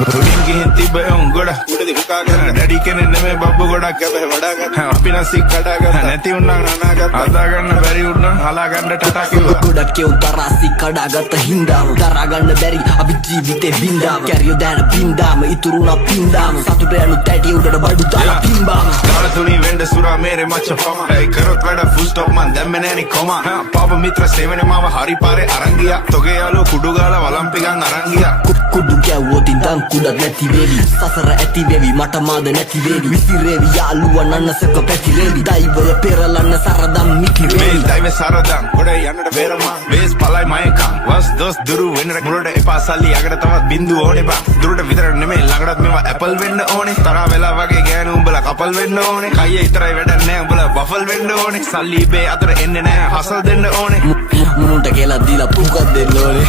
උඩින් ගිහින් තිබ්බ උන් ගොඩ උඩදී හුකාගෙන ඩැඩි කෙනෙක් නෙමෙයි බබ්බු ගොඩක් කැපේ වඩාගත්තා අපි නම් සික් කඩාගත්තා නැති උන්නම් නනාගත්තා අදාගන්න බැරි උන්නම් හලාගන්න ටටා කිව්වා ගොඩක් ඒ තරාසි කඩාගත්ත හින්දාම දරාගන්න බැරි අපි ජීවිතේ බින්දාම කැරියෝ දැන බින්දාම ඉතුරුනා පින්දාම සතුට යනු තැටි උඩට බඩු දාලා පින්බාම දාලා තුලින් වෙන්න සුරා මේරේ මච්ච පම ඒ කරොත් වැඩ ෆුල් ස්ටොප් මන් දැම්මේ නෑනි කොමා පාප මිත්‍ර සේවනේ මාව හරි පාරේ අරන් ගියා තොගේ යාළුවෝ කුඩු ගාලා වලම්පිකන් අරන් ගියා කුඩු කැවුවොත් ඉඳන් කුඩක් නැති වේවි සසර ඇති වේවි මට මාද නැති වේවි විසිරේවි යාළුවා නන්නසක පැතිරේවි දෛවය පෙරලන්න සරදම් මිකිරේවි මේ දෛවය සරදම් ගොඩ යන්නට බේරමා වේස් පලයි මයකම් වස් දොස් දුරු වෙන්නට මුලට එපා සල්ලි යකට තවත් බින්දු ඕනේ බා දුරට විතර නෙමෙයි ළඟටත් මේවා ඇපල් වෙන්න ඕනේ තරහ වෙලා වගේ ගෑනු උඹලා කපල් වෙන්න ඕනේ කයියේ විතරයි වැඩක් නෑ උඹලා වෆල් වෙන්න ඕනේ සල්ලි බේ අතර එන්නේ නෑ හසල් දෙන්න ඕනේ මුන්ට කියලා දීලා පුකක් දෙන්න ඕනේ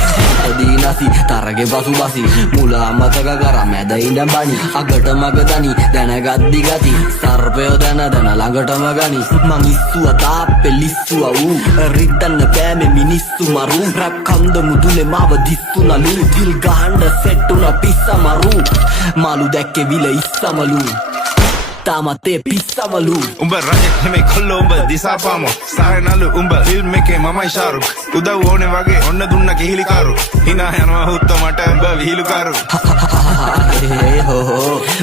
එදී නැසි තරගේ බසු බසි මුලා මතක කරා මැද ඉඳන් බණි අගට මග දනි දැනගද්දි ගති සර්පයෝ දැන ළඟටම ගනි මං ඉස්සුවා තාප්පේ ලිස්සුවා ඌ රිද්දන්න බෑමේ මිනිස්සු මරු රැප් කන්ද මුදුනේ මාව දිස්සුනලු දිල් ගහන්න සෙට් උනා පිස්සමරු මාළු දැක්කේ විල ඉස්සමලු තාමත් ඒ පිස්සමලු උඹ රජෙක් නෙමෙයි කොල්ලෝ උඹ දිසාපාමෝ සායනලු උඹ ෆිල්ම් එකේ මමයි ශාරුක් උදව් ඕනේ වගේ ඔන්න දුන්න කිහිලිකාරු hina යනවා හුත්ත මට උඹ විහිළුකාරු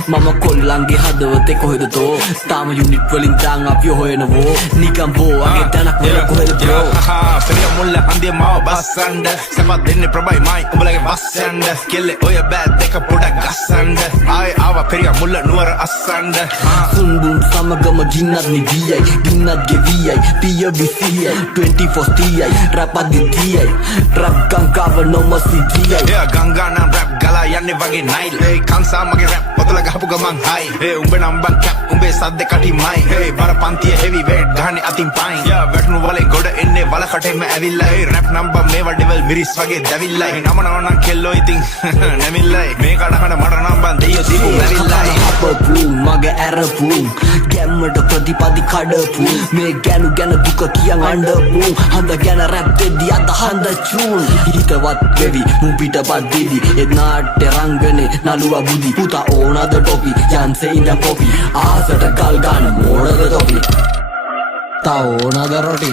මම කොල්ලන්ගේ හදවතේ කොහෙද තෝ තාම යුනිට් වලින් දාන් අපි හොයනවෝ නිකම් බෝ අගේ තනක් වල කොහෙද බ්‍රෝ පෙරිය මුල්ල හන්දිය මාව බස්සන්න සපත් දෙන්නේ ප්‍රබයි මයි උඹලගේ වස්සන්න කෙල්ලේ ඔය බෑත් දෙක පොඩක් ගස්සන්න ආයේ ආවා පෙරිය මුල්ල නුවර අස්සන්න සුන්බුන් සමගම ගින්නත් නිදියයි ගින්නත් ගෙවියයි පිය විසියයි 24 තියයි රැප් අදිතියයි රැප් ගංගාව නොමසිතියයි ගංගා නම් රැප් ගලා යන්නේ වගේ නයිල් ඒ කන්සා මගේ රැප් පොතල ගහපු ගමන් හයි ඒ උඹ නම් බන් කැප් උඹේ සද්ද කටිමයි ඒ බර පන්තිය හෙවි වේට් ගහන්නේ අතින් පයින් යා වැටුණු වලේ ගොඩ එන්නේ වල කටෙම ඇවිල්ලා ඒ රැප් නම්බර් මේවා ඩෙවල් මිරිස් වගේ දැවිල්ලා නම නම් කෙල්ලෝ ඉතින් නැමිල්ලයි මේ කඩහන මට නම් බන් දෙයියෝ දීපු මැරිල්ලයි අපපු මගේ ඇරපු ගැම්මට ප්‍රතිපදි කඩපු මේ ගැනු ගැන දුක කියන් අඬපු හඳ ගැන රැප් දෙද්දි අද හඳ චූන් හිතවත් වෙවි මු පිටපත් දෙදි ඒ නාට්‍ය රංගනේ නළුවා බුදි පුතා ඕනද ටොපි යන්සේ ඉඳන් කොපි ආසට ගල් ගන්න මෝඩද තොපි තා ඕනද රොටි